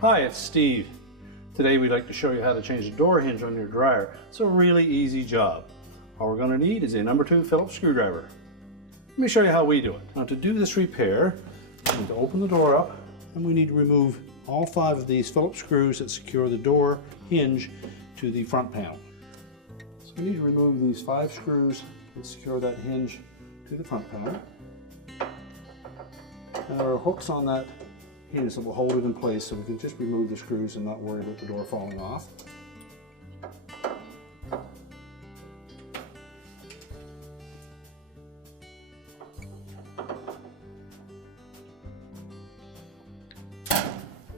Hi, it's Steve. Today we'd like to show you how to change the door hinge on your dryer. It's a really easy job. All we're going to need is a number 2 Phillips screwdriver. Let me show you how we do it. Now, to do this repair, we need to open the door up, and we need to remove all 5 of these Phillips screws that secure the door hinge to the front panel. So we need to remove these 5 screws that secure that hinge to the front panel. And there are hooks on that hinge that will hold it in place, so we can just remove the screws and not worry about the door falling off.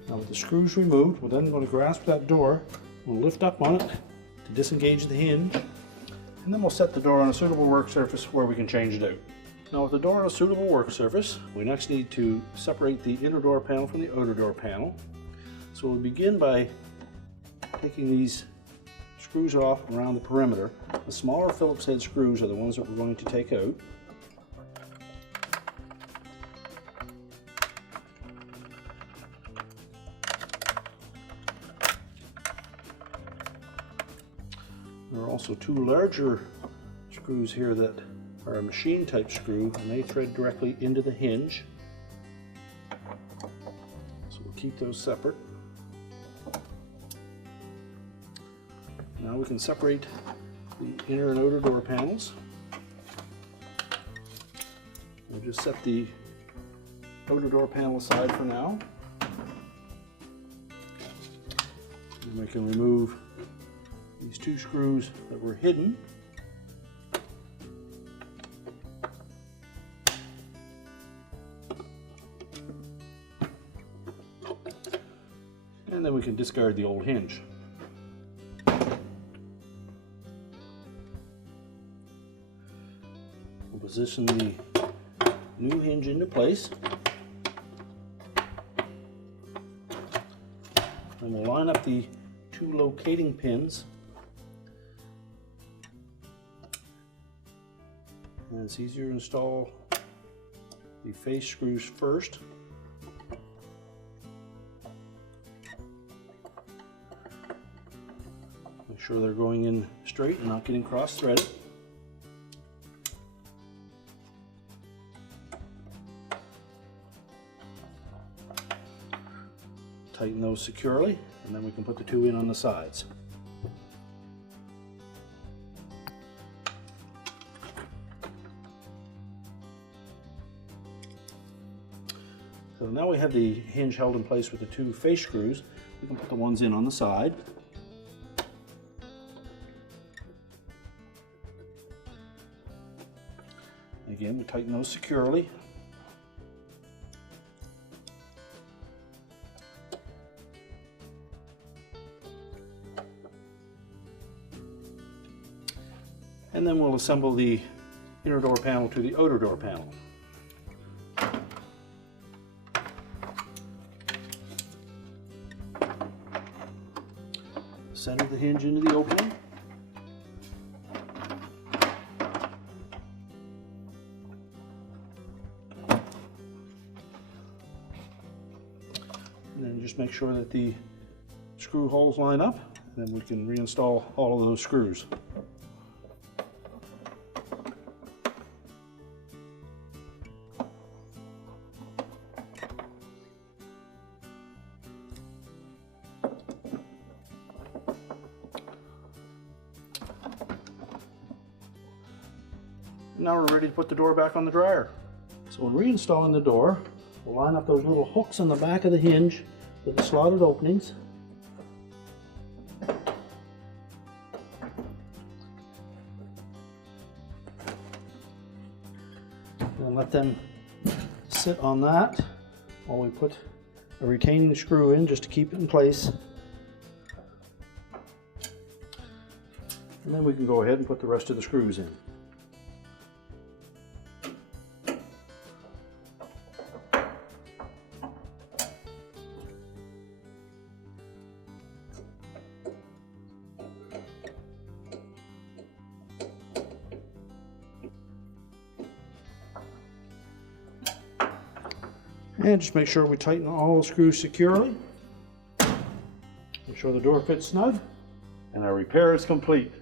Now with the screws removed, we're then going to grasp that door, we'll lift up on it to disengage the hinge, and then we'll set the door on a suitable work surface where we can change it out. Now with the door on a suitable work surface, we next need to separate the inner door panel from the outer door panel. So we'll begin by taking these screws off around the perimeter. The smaller Phillips head screws are the ones that we're going to take out. There are also 2 larger screws here that are a machine type screw, and they thread directly into the hinge. So we'll keep those separate. Now we can separate the inner and outer door panels. We'll just set the outer door panel aside for now. And we can remove these 2 screws that were hidden. And then we can discard the old hinge. We'll position the new hinge into place. And we'll line up the 2 locating pins. And it's easier to install the face screws first. Make sure they're going in straight and not getting cross-threaded. Tighten those securely, and then we can put the 2 in on the sides. So now we have the hinge held in place with the 2 face screws. We can put the ones in on the side. Again, we tighten those securely. And then we'll assemble the inner door panel to the outer door panel. Center the hinge into the opening. And then just make sure that the screw holes line up, and then we can reinstall all of those screws. Now we're ready to put the door back on the dryer. So when reinstalling the door, we'll line up those little hooks on the back of the hinge with the slotted openings. And let them sit on that while we put a retaining screw in just to keep it in place. And then we can go ahead and put the rest of the screws in. And just make sure we tighten all the screws securely. Make sure the door fits snug, and our repair is complete.